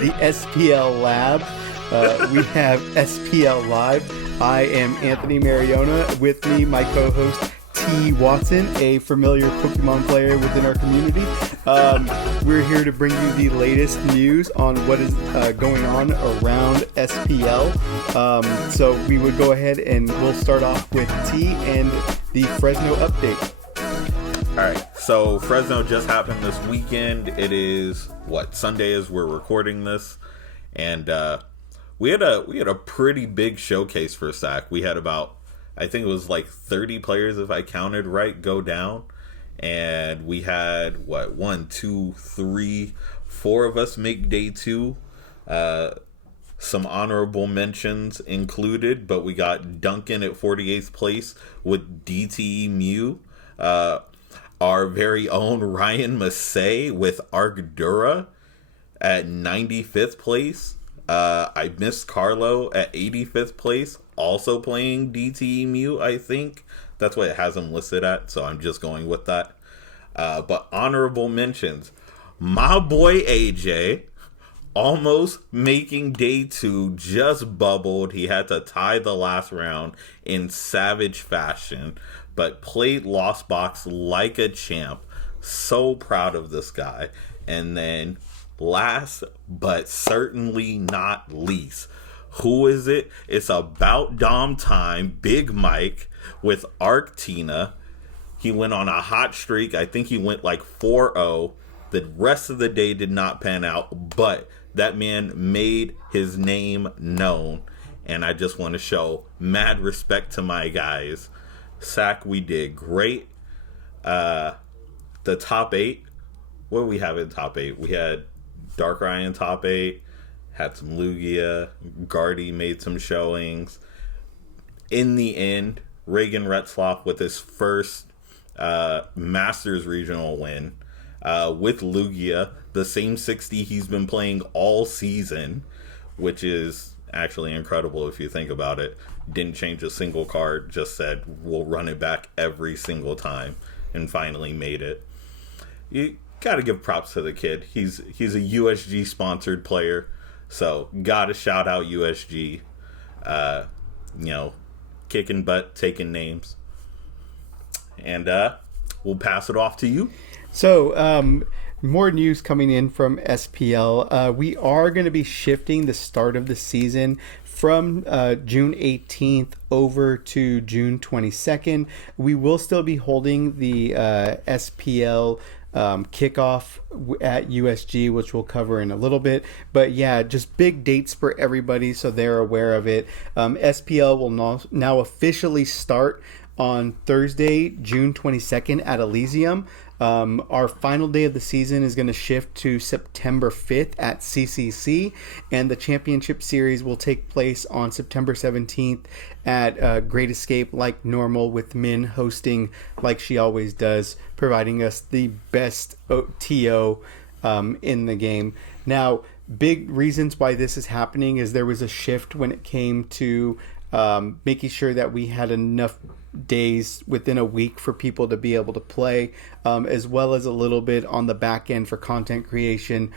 the SPL Lab. We have SPL Live. I am Anthony Mariona. With me, my co-host T. Watson, a familiar Pokemon player within our community. We're here to bring you the latest news on what is going on around SPL. So we would go ahead and we'll start off with T and the Fresno update. Alright, so Fresno just happened this weekend. It is, Sunday as we're recording this. And we had a pretty big showcase for SAC. We had about, I think it was like 30 players, if I counted right, go down. And we had, 4 of us make day 2. Some honorable mentions included, but we got Duncan at 48th place with DTE Mew. Our very own Ryan Massey with Arcdura at 95th place. I missed Carlo at 85th place, also playing DTE Mew, I think. That's what it has him listed at, so I'm just going with that. But honorable mentions. My boy AJ, almost making day 2, just bubbled. He had to tie the last round in savage fashion, but played Lost Box like a champ. So proud of this guy. And then last but certainly not least, who is it? It's about Dom time. Big Mike with Arctina. He went on a hot streak. I think he went like 4-0. The rest of the day did not pan out, but that man made his name known. And I just want to show mad respect to my guys. SAC, we did great. The top 8, what do we have in top 8? We had Darkrai in top 8, had some Lugia, Guardy made some showings. In the end, Reagan Retzloff with his first Masters Regional win with Lugia, the same 60 he's been playing all season, which is actually incredible if you think about it. Didn't change a single card, just said we'll run it back every single time, and finally made it. You gotta give props to the kid. He's a USG sponsored player, so gotta shout out USG. Kicking butt, taking names. And we'll pass it off to you. So, more news coming in from SPL. We are going to be shifting the start of the season from June 18th over to June 22nd. We will still be holding the SPL kickoff at USG, which we'll cover in a little bit. But yeah, just big dates for everybody so they're aware of it. SPL will now officially start on Thursday, June 22nd at Elysium. Our final day of the season is going to shift to September 5th at CCC, and the championship series will take place on September 17th at Great Escape like normal, with Min hosting like she always does, providing us the best TO in the game. Now, big reasons why this is happening is there was a shift when it came to making sure that we had enough days within a week for people to be able to play, as well as a little bit on the back end for content creation,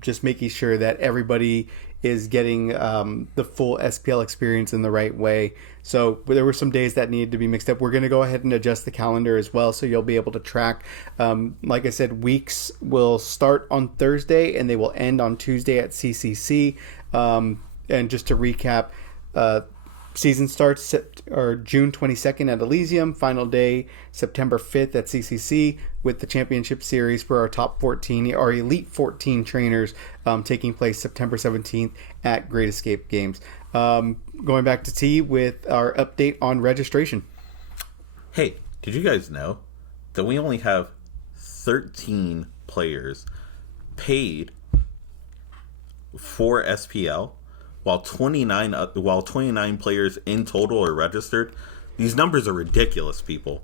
just making sure that everybody is getting the full SPL experience in the right way. So there were some days that needed to be mixed up. We're going to go ahead and adjust the calendar as well, so you'll be able to track. Like I said, weeks will start on Thursday and they will end on Tuesday at CCC. And just to recap, season starts June 22nd at Elysium, final day September 5th at CCC, with the championship series for our top 14, our elite 14 trainers, taking place September 17th at Great Escape Games. Going back to T with our update on registration. Hey, did you guys know that we only have 13 players paid for SPL? While 29 players in total are registered? These numbers are ridiculous, people.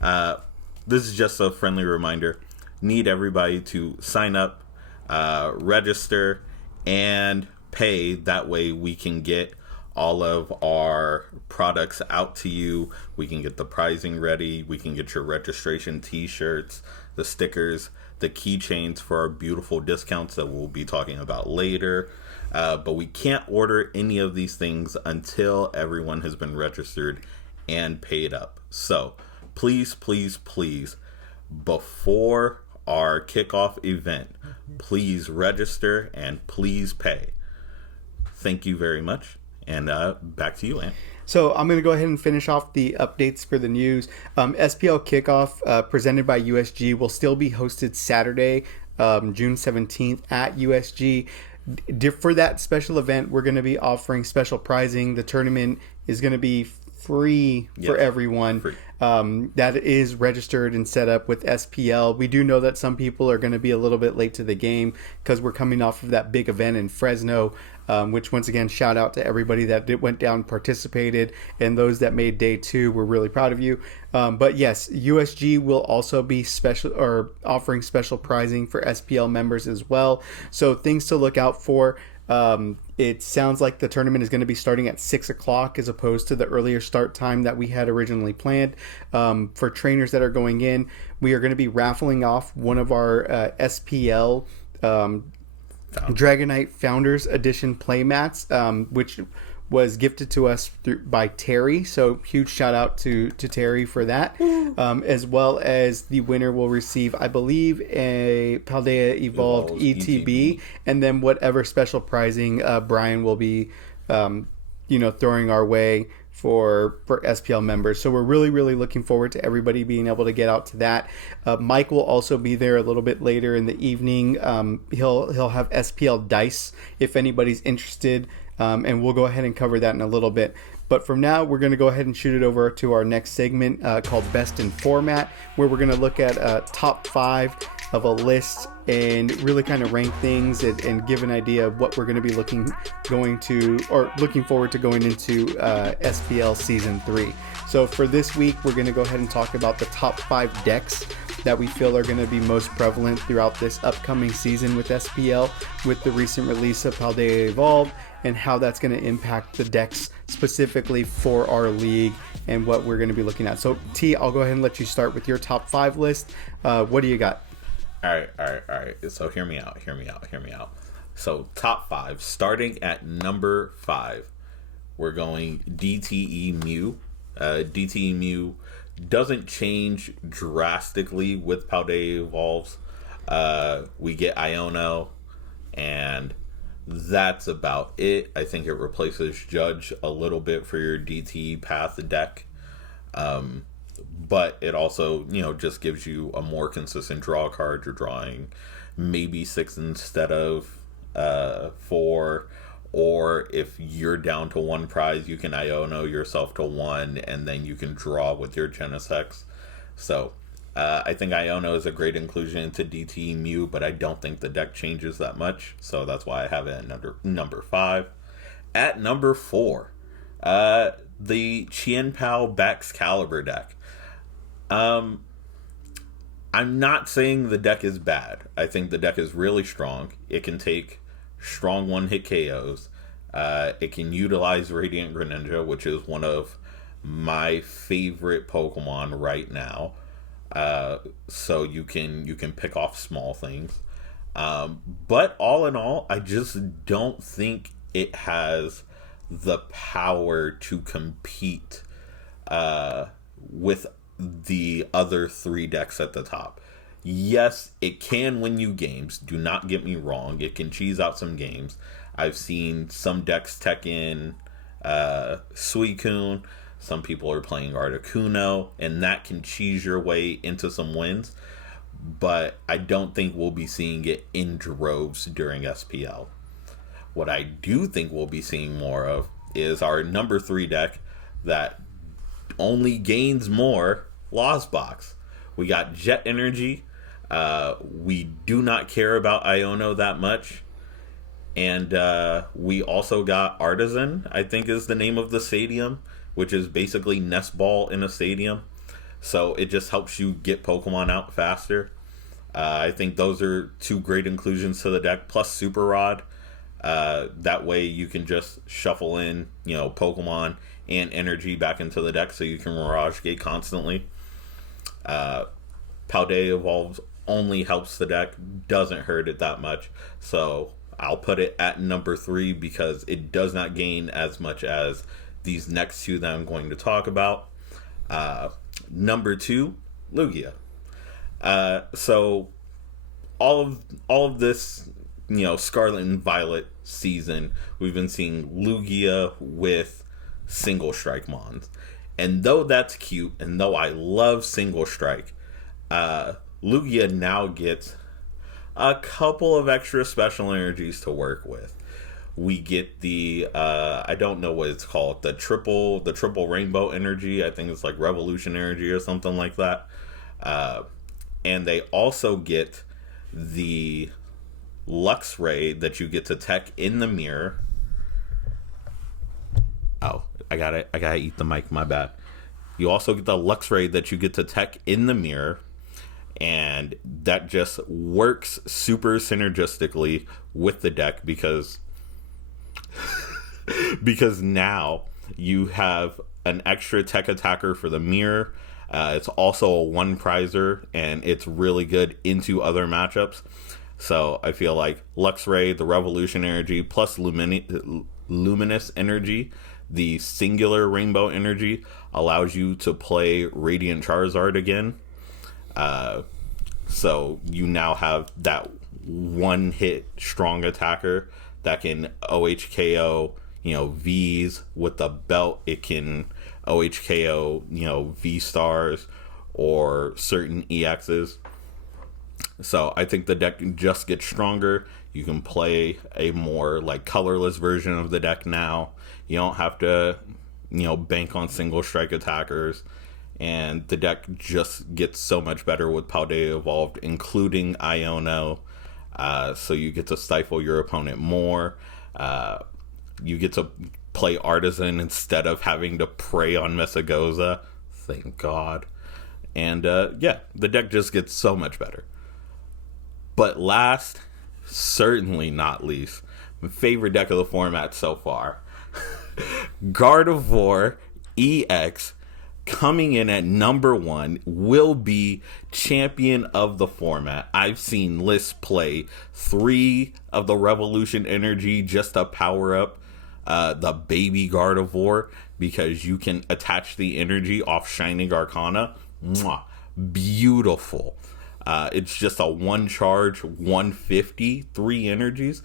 This is just a friendly reminder. Need everybody to sign up, register, and pay. That way we can get all of our products out to you. We can get the pricing ready. We can get your registration t-shirts, the stickers, the keychains for our beautiful discounts that we'll be talking about later. But we can't order any of these things until everyone has been registered and paid up. So please, please, please, before our kickoff event, please register and please pay. Thank you very much. And back to you, Ann. So I'm going to go ahead and finish off the updates for the news. SPL Kickoff, presented by USG, will still be hosted Saturday, June 17th at USG. For that special event, we're going to be offering special pricing. The tournament is going to be free for everyone. Free. That is registered and set up with SPL. We do know that some people are going to be a little bit late to the game because we're coming off of that big event in Fresno, which once again, shout out to everybody that went down and participated, and those that made day 2. We're really proud of you. But yes, USG will also be offering special pricing for SPL members as well. So things to look out for. It sounds like the tournament is going to be starting at 6 o'clock as opposed to the earlier start time that we had originally planned. For trainers that are going in, we are going to be raffling off one of our SPL Dragonite Founders Edition playmats, which was gifted to us by Terry. So huge shout out to Terry for that. As well as the winner will receive, I believe, a Paldea Evolved ETB, and then whatever special prizing Brian will be, throwing our way for SPL members. So we're really, really looking forward to everybody being able to get out to that. Mike will also be there a little bit later in the evening. He'll have SPL dice if anybody's interested. And we'll go ahead and cover that in a little bit. But from now, we're going to go ahead and shoot it over to our next segment called Best in Format, where we're going to look at top 5 of a list and really kind of rank things and give an idea of what we're going to be looking forward to going into SPL Season 3. So for this week, we're going to go ahead and talk about the top 5 decks that we feel are going to be most prevalent throughout this upcoming season with SPL, with the recent release of Paldea Evolved, and how that's going to impact the decks specifically for our league and what we're going to be looking at. So T, I'll go ahead and let you start with your top 5 list. What do you got? All right. So hear me out. So top 5, starting at number 5, we're going DTE Mew. DTE Mew doesn't change drastically with Paldea Evolves. We get Iono, and that's about it. I think it replaces Judge a little bit for your DTE Path deck. But it also, just gives you a more consistent draw card. You're drawing maybe 6 instead of 4. Or if you're down to 1 prize, you can Iono yourself to 1, and then you can draw with your Genesect. So I think Iono is a great inclusion into DTE Mew, but I don't think the deck changes that much. So that's why I have it at number 5. At number 4, the Chien-Pao Baxcalibur deck. I'm not saying the deck is bad. I think the deck is really strong. It can take strong 1-hit KOs. It can utilize Radiant Greninja, which is one of my favorite Pokemon right now. So you can pick off small things. But all in all, I just don't think it has the power to compete with the other 3 decks at the top. Yes, it can win you games. Do not get me wrong. It can cheese out some games. I've seen some decks tech in Suicune. Some people are playing Articuno, and that can cheese your way into some wins. But I don't think we'll be seeing it in droves during SPL. What I do think we'll be seeing more of is our number 3 deck that only gains more Lost Box. We got Jet Energy. We do not care about Iono that much. And we also got Artisan, I think is the name of the stadium, which is basically Nest Ball in a stadium. So it just helps you get Pokemon out faster. I think those are 2 great inclusions to the deck, plus Super Rod. That way you can just shuffle in, Pokemon and energy back into the deck so you can Mirage Gate constantly. Paldea Evolves only helps the deck, doesn't hurt it that much. So I'll put it at number 3 because it does not gain as much as these next two that I'm going to talk about. Number 2, Lugia. So all of this, Scarlet and Violet season, we've been seeing Lugia with single strike mons. And though that's cute, and though I love single strike, Lugia now gets a couple of extra special energies to work with. We get the I don't know what it's called, the triple rainbow energy. I think it's like revolution energy or something like that. And they also get the Lux Ray that you get to tech in the mirror. Oh, I gotta eat the mic, my bad. You also get the Lux Ray that you get to tech in the mirror, and that just works super synergistically with the deck because now you have an extra tech attacker for the mirror. It's also a one prizer, and it's really good into other matchups. So I feel like Lux Ray, the Revolution energy, plus Luminous energy, the singular rainbow energy, allows you to play Radiant Charizard again. So you now have that one hit strong attacker that can OHKO, Vs with the belt. It can OHKO, V stars or certain EXs. So I think the deck just gets stronger. You can play a more like colorless version of the deck now. You don't have to, bank on single strike attackers. And the deck just gets so much better with Paldea Evolved, including Iono. So you get to stifle your opponent more. You get to play Artisan instead of having to prey on Mesagoza. Thank God. And the deck just gets so much better. But last, certainly not least, my favorite deck of the format so far, Gardevoir EX, coming in at number 1, will be champion of the format. I've seen lists play 3 of the Revolution energy just to power up the baby Gardevoir, because you can attach the energy off Shining Arcana. Mwah, beautiful. It's just a 1 charge, 150, 3 energies.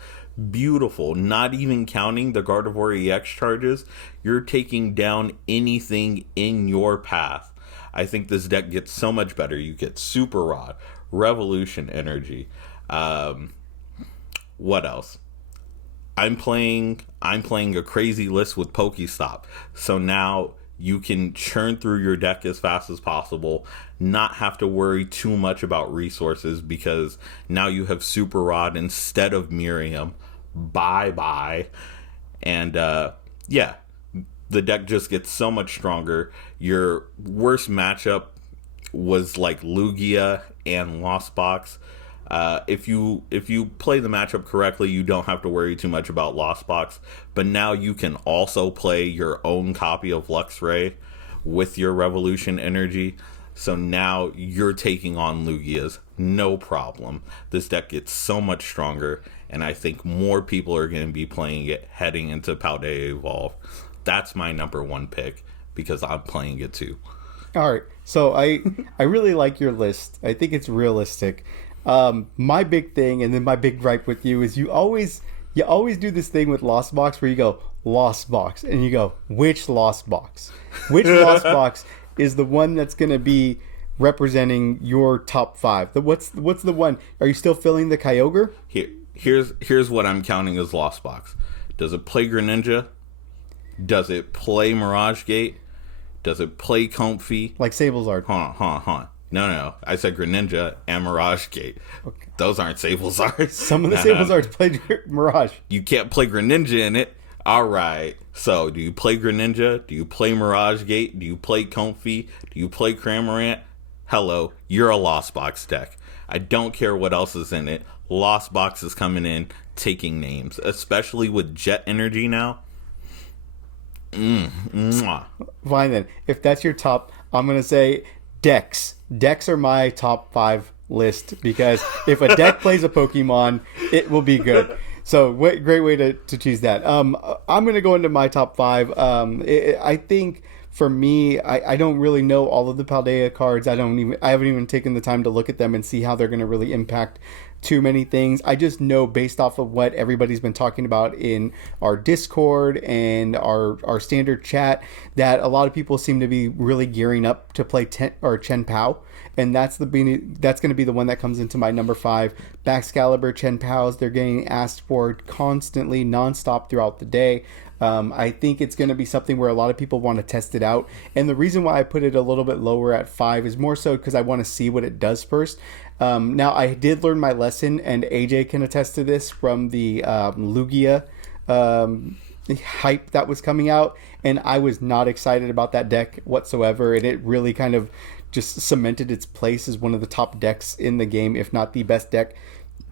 Beautiful. Not even counting the Gardevoir EX charges, you're taking down anything in your path. I think this deck gets so much better. You get Super Rod, Revolution energy. What else? I'm playing a crazy list with Pokestop. So now you can churn through your deck as fast as possible, not have to worry too much about resources, because now you have Super Rod instead of Miriam. Bye. And the deck just gets so much stronger. Your worst matchup was like Lugia and Lost Box. If you play the matchup correctly, you don't have to worry too much about Lost Box. But now you can also play your own copy of Luxray with your Revolution energy. So now you're taking on Lugia's, no problem. This deck gets so much stronger, and I think more people are going to be playing it heading into Paldea Evolve. That's my number 1 pick, because I'm playing it too. All right, so I really like your list. I think it's realistic. My big thing, and then my big gripe with you, is you always do this thing with Lost Box where you go Lost Box, and you go, which Lost Box? Which Lost Box is the one that's going to be representing your top 5? What's the one? Are you still filling the Kyogre? Here's what I'm counting as Lost Box. Does it play Greninja? Does it play Mirage Gate? Does it play Comfy? Like Sablezard. Hold on. No. I said Greninja and Mirage Gate. Okay. Those aren't Sablezards. Some of the Sablezards played Mirage. You can't play Greninja in it. All right. So, do you play Greninja? Do you play Mirage Gate? Do you play Comfy? Do you play Cramorant? Hello, you're a Lost Box deck. I don't care what else is in it. Lost Box is coming in, taking names, especially with Jet Energy now. Mwah. Fine then. If that's your top, I'm going to say Dex. Dex are my top 5 list, because if a deck plays a Pokemon, it will be good. So great way to choose that. I'm going to go into my top 5. I think for me, I don't really know all of the Paldea cards. I haven't even taken the time to look at them and see how they're going to really impact too many things. I just know, based off of what everybody's been talking about in our Discord and our standard chat, that a lot of people seem to be really gearing up to play Chen Pao. And that's going to be the one that comes into my number 5. Baxcalibur, Chen Paos, they're getting asked for constantly, nonstop throughout the day. I think it's going to be something where a lot of people want to test it out. And the reason why I put it a little bit lower at 5 is more so because I want to see what it does first. Now, I did learn my lesson, and AJ can attest to this, from the Lugia hype that was coming out. And I was not excited about that deck whatsoever. And it really kind of just cemented its place as one of the top decks in the game, if not the best deck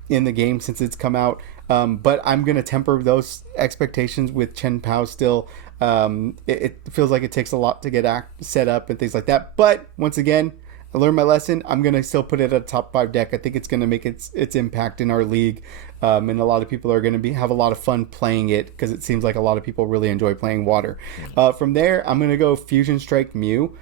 in the game since it's come out. But I'm going to temper those expectations with Chen Pao still. It feels like it takes a lot to get set up and things like that. But once again, I learned my lesson. I'm going to still put it at a top 5 deck. I think it's going to make its impact in our league. And a lot of people are going to have a lot of fun playing it, because it seems like a lot of people really enjoy playing water. From there, I'm going to go Fusion Strike Mew.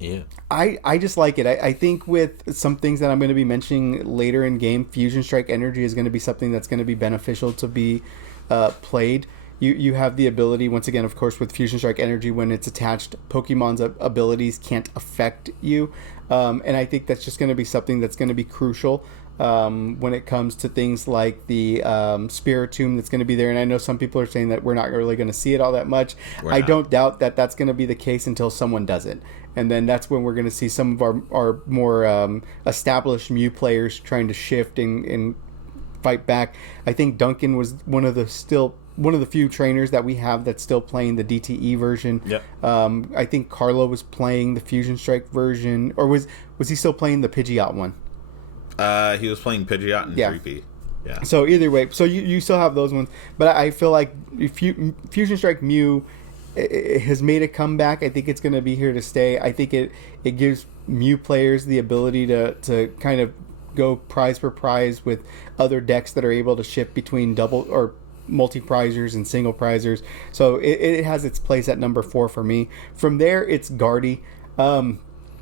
Yeah, I just like it. I think with some things that I'm going to be mentioning later in game, Fusion Strike Energy is going to be something that's going to be beneficial to be played. You have the ability, once again, of course, with Fusion Strike Energy, when it's attached, Pokemon's abilities can't affect you. And I think that's just going to be something that's going to be crucial when it comes to things like the Spiritomb that's going to be there. And I know some people are saying that we're not really going to see it all that much. I don't doubt that that's going to be the case until someone does it. And then that's when we're going to see some of our more established Mew players trying to shift and fight back. I think Duncan was one of the few trainers that we have that's still playing the DTE version. Yep. I think Carlo was playing the Fusion Strike version, or was he still playing the Pidgeot one? He was playing Pidgeot and 3P. Yeah. So either way, so you still have those ones, but I feel like Fusion Strike Mew, it has made a comeback. I think it's going to be here to stay. I think it gives Mew players the ability to kind of go prize for prize with other decks that are able to shift between double or multi-prizers and single prizers. So it has its place at number 4 for me. From there, it's Guardy.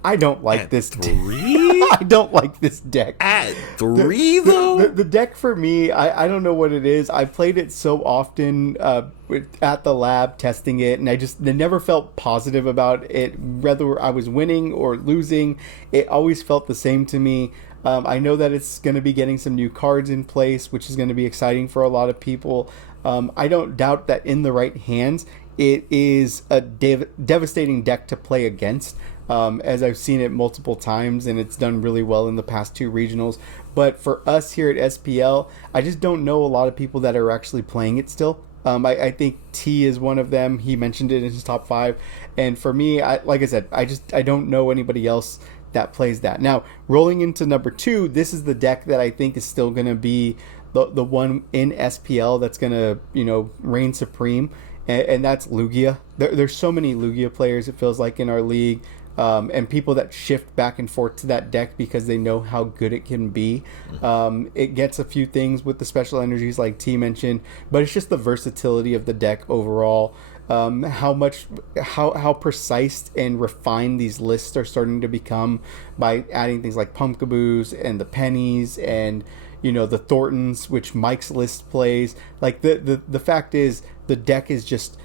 I don't like this 3. I don't like this deck. At 3, though? The deck for me, I don't know what it is. I played it so often at the lab testing it, and I never felt positive about it. Whether I was winning or losing, it always felt the same to me. I know that it's going to be getting some new cards in place, which is going to be exciting for a lot of people. I don't doubt that in the right hands, it is a devastating deck to play against. As I've seen it multiple times, and it's done really well in the past 2 regionals. But for us here at SPL, I just don't know a lot of people that are actually playing it still. I think T is one of them. He mentioned it in his top 5. And for me, like I said, I don't know anybody else that plays that. Now, rolling into number 2, this is the deck that I think is still going to be the one in SPL that's going to, reign supreme. And that's Lugia. There's so many Lugia players, it feels like, in our league. And people that shift back and forth to that deck because they know how good it can be. It gets a few things with the special energies like T mentioned, but it's just the versatility of the deck overall. How precise and refined these lists are starting to become by adding things like Pumpkaboos and the Pennies and the Thorntons, which Mike's list plays. Like the fact is, the deck is just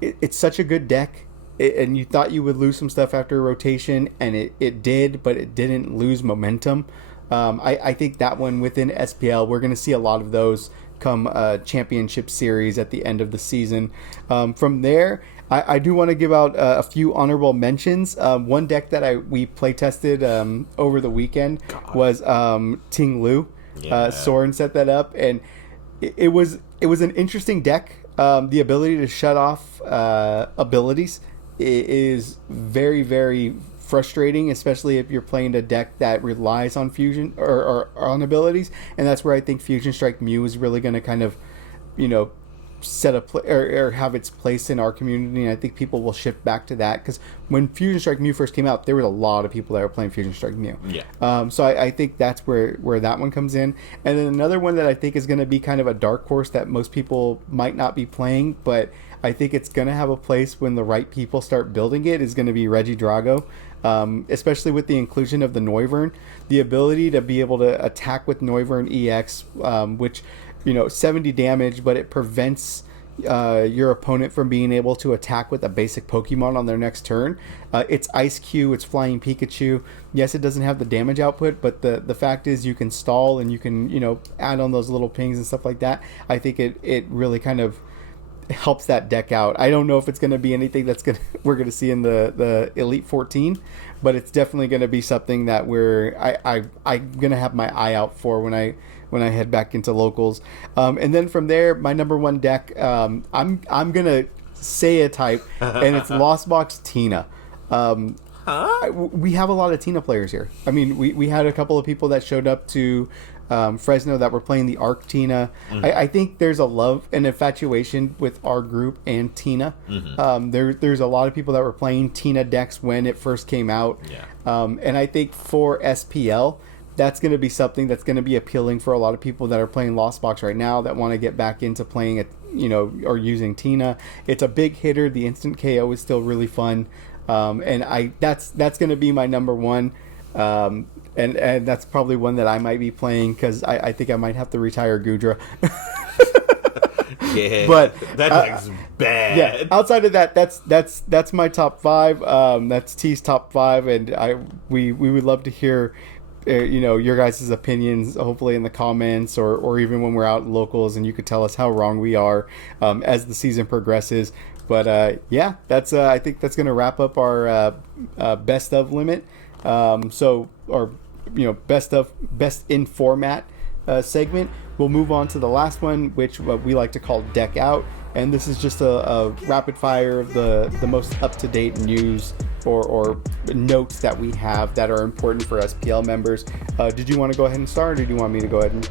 it's such a good deck. And you thought you would lose some stuff after a rotation, and it did, but it didn't lose momentum. I think that one within SPL, we're going to see a lot of those come championship series at the end of the season. From there, I do want to give out a few honorable mentions. One deck that we play tested over the weekend was Ting Lu. Soren set that up, and it was an interesting deck. The ability to shut off abilities is very, very frustrating, especially if you're playing a deck that relies on fusion or on abilities. And that's where I think Fusion Strike Mew is really going to kind of, set up or have its place in our community, and I think people will shift back to that, because when Fusion Strike Mu first came out, there was a lot of people that were playing Fusion Strike Mu. So I think that's where that one comes in. And then another one that I think is going to be kind of a dark horse that most people might not be playing, but I think it's going to have a place when the right people start building it, is going to be Reggie Drago. Especially with the inclusion of the Noivern, the ability to be able to attack with Noivern EX, which, 70 damage, but it prevents your opponent from being able to attack with a basic Pokemon on their next turn. It's Ice Q, it's Flying Pikachu. Yes, it doesn't have the damage output, but the fact is you can stall and you can, add on those little pings and stuff like that. I think it really kind of helps that deck out. I don't know if it's going to be anything we're going to see in the Elite 14, but it's definitely going to be something that I'm going to have my eye out for when I head back into locals. And then from there, my number one deck, I'm going to say a type, and it's Lost Box Tina. We have a lot of Tina players here. I mean, we had a couple of people that showed up to Fresno that were playing the Arc Tina. I think there's a love and infatuation with our group and Tina. There's a lot of people that were playing Tina decks when it first came out. And I think for SPL, that's going to be something that's going to be appealing for a lot of people that are playing Lost Box right now that want to get back into playing it, or using Tina. It's a big hitter. The instant KO is still really fun. And that's going to be my number one. And that's probably one that I might be playing, because I think I might have to retire Gudra. Yeah, but that deck's bad. Yeah, outside of that, that's my top five. That's T's top five, and we would love to hear your guys' opinions, hopefully in the comments, or even when we're out in locals, and you could tell us how wrong we are as the season progresses. But yeah, that's I think that's going to wrap up our best of limit. Best in format segment. We'll move on to the last one, which we like to call Deck Out, and this is just a rapid fire of the most up-to-date news or notes that we have that are important for SPL members. Did you want to go ahead and start, or did you want me to go ahead and...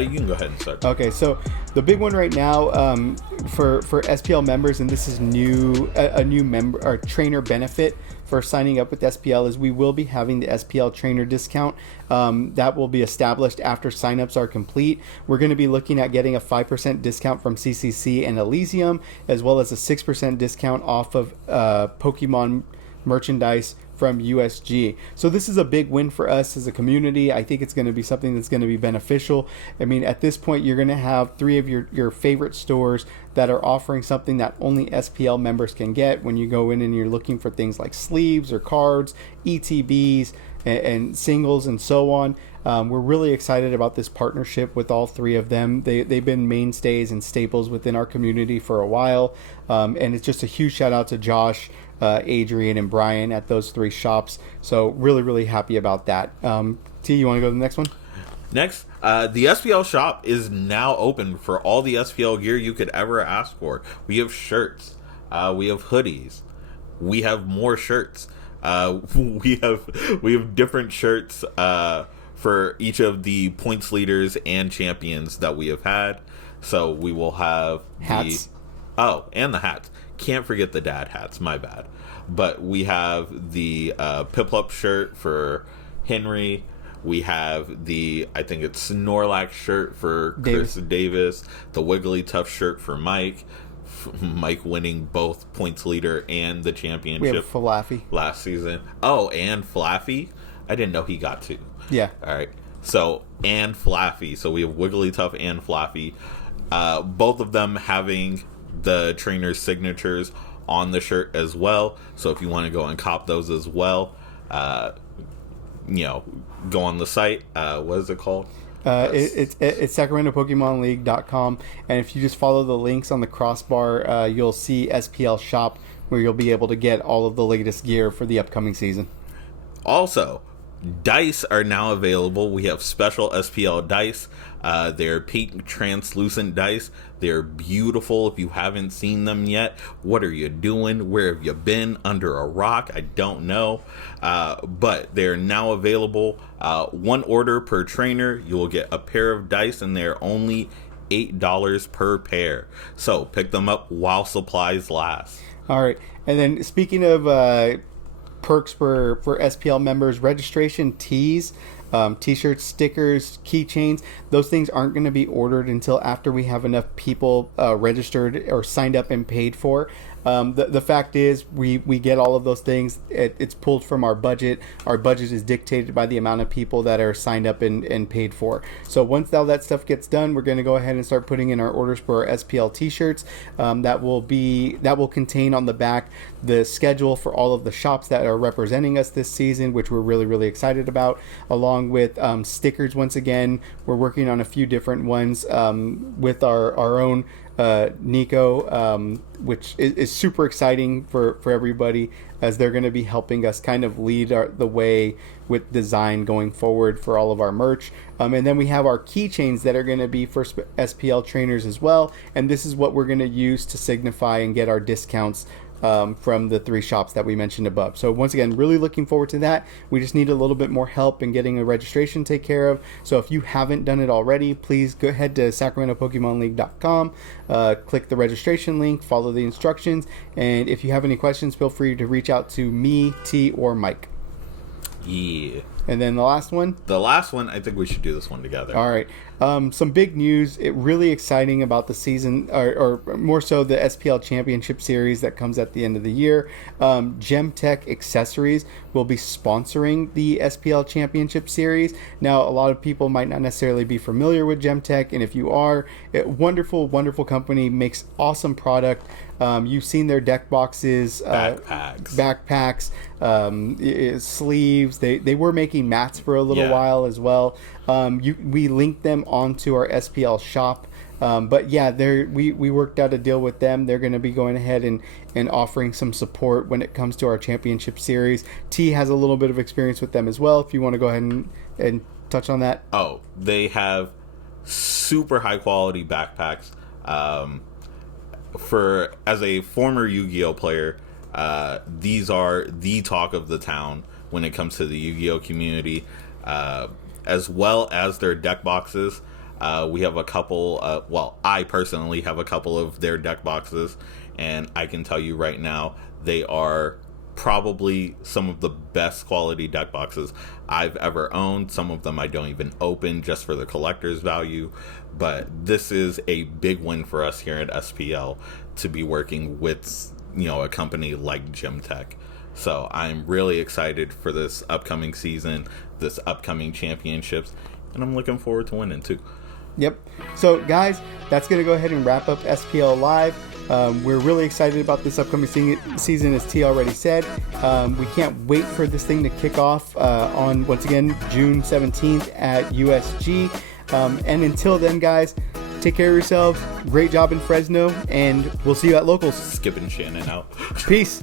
You can go ahead and start. Okay, so the big one right now for SPL members, and this is a new member or trainer benefit for signing up with SPL, is we will be having the SPL trainer discount that will be established after signups are complete. We're going to be looking at getting a 5% discount from CCC and Elysium, as well as a 6% discount off of Pokemon merchandise from USG. So this is a big win for us as a community. I think it's going to be something that's going to be beneficial. I mean, at this point, you're going to have 3 of your favorite stores that are offering something that only SPL members can get when you go in and you're looking for things like sleeves or cards, ETBs, and singles and so on. We're really excited about this partnership with all 3 of them. They've been mainstays and staples within our community for a while. And it's just a huge shout out to Josh, Adrian, and Brian at those 3 shops. So really, really happy about that. T, you want to go to the next one? Next, the SPL shop is now open for all the SPL gear you could ever ask for. We have shirts. We have hoodies. We have more shirts. We have different shirts for each of the points leaders and champions that we have had. So we will have hats. And the hats. Can't forget the dad hats. My bad. But we have the Piplup shirt for Henry. We have I think it's Snorlax shirt for Chris Davis. The Wigglytuff shirt for Mike. Mike winning both points leader and the championship. We have Flaffy last season. Oh, and Flaffy? I didn't know he got 2. Yeah. All right. So, and Flaffy. So we have Wigglytuff and Flaffy. Both of them having the trainer's signatures on the shirt as well. So if you want to go and cop those as well, go on the site. What is it called? It's SacramentoPokemonLeague.com, and if you just follow the links on the crossbar, you'll see SPL Shop, where you'll be able to get all of the latest gear for the upcoming season. Also, dice are now available. We have special SPL dice. They're pink translucent dice. They're beautiful. If you haven't seen them yet, what are you doing? Where have you been? Under a rock? I don't know. But they're now available. 1 order per trainer. You will get a pair of dice, and they're only $8 per pair. So pick them up while supplies last. All right. And then speaking of perks for SPL members, registration tees, t-shirts, stickers, keychains, those things aren't going to be ordered until after we have enough people registered or signed up and paid for. The fact is we get all of those things. It's pulled from our budget. Our budget is dictated by the amount of people that are signed up and paid for. So once all that stuff gets done, we're going to go ahead and start putting in our orders for our SPL t-shirts. That will contain on the back the schedule for all of the shops that are representing us this season, which we're really, really excited about, along with stickers. Once again, we're working on a few different ones with our own Nico, which is super exciting for everybody, as they're going to be helping us kind of lead the way with design going forward for all of our merch. And then we have our keychains that are going to be for SPL trainers as well. And this is what we're going to use to signify and get our discounts from the 3 shops that we mentioned above. So once again, really looking forward to that. We just need a little bit more help in getting a registration taken care of. So if you haven't done it already, please go ahead to sacramentopokemonleague.com, click the registration link, follow the instructions, and if you have any questions, feel free to reach out to me, T, or Mike. Yeah. And then the last one? The last one, I think we should do this one together. All right. Some big news. Really exciting about the season, or more so the SPL Championship Series that comes at the end of the year. Gemtech Accessories will be sponsoring the SPL Championship Series. Now, a lot of people might not necessarily be familiar with Gemtech, and if you are, wonderful, wonderful company, makes awesome product. You've seen their deck boxes, backpacks, sleeves. They were making mats for a little while as well. We linked them onto our SPL shop. But yeah, we worked out a deal with them. They're going to be going ahead and offering some support when it comes to our championship series. T has a little bit of experience with them as well, if you want to go ahead and touch on that. Oh, they have super high quality backpacks. As a former Yu-Gi-Oh player, these are the talk of the town when it comes to the Yu-Gi-Oh community, as well as their deck boxes. We have a couple, I personally have a couple of their deck boxes, and I can tell you right now, they are probably some of the best quality deck boxes I've ever owned. Some of them I don't even open just for the collector's value, but this is a big win for us here at SPL to be working with, a company like Gemtech. So I'm really excited for this upcoming season, this upcoming championships, and I'm looking forward to winning too. Yep. So guys, that's going to go ahead and wrap up SPL Live. We're really excited about this upcoming season, as T already said. We can't wait for this thing to kick off on, once again, June 17th at USG. And until then, guys, take care of yourselves. Great job in Fresno, and we'll see you at Locals. Skipping Shannon out. Peace.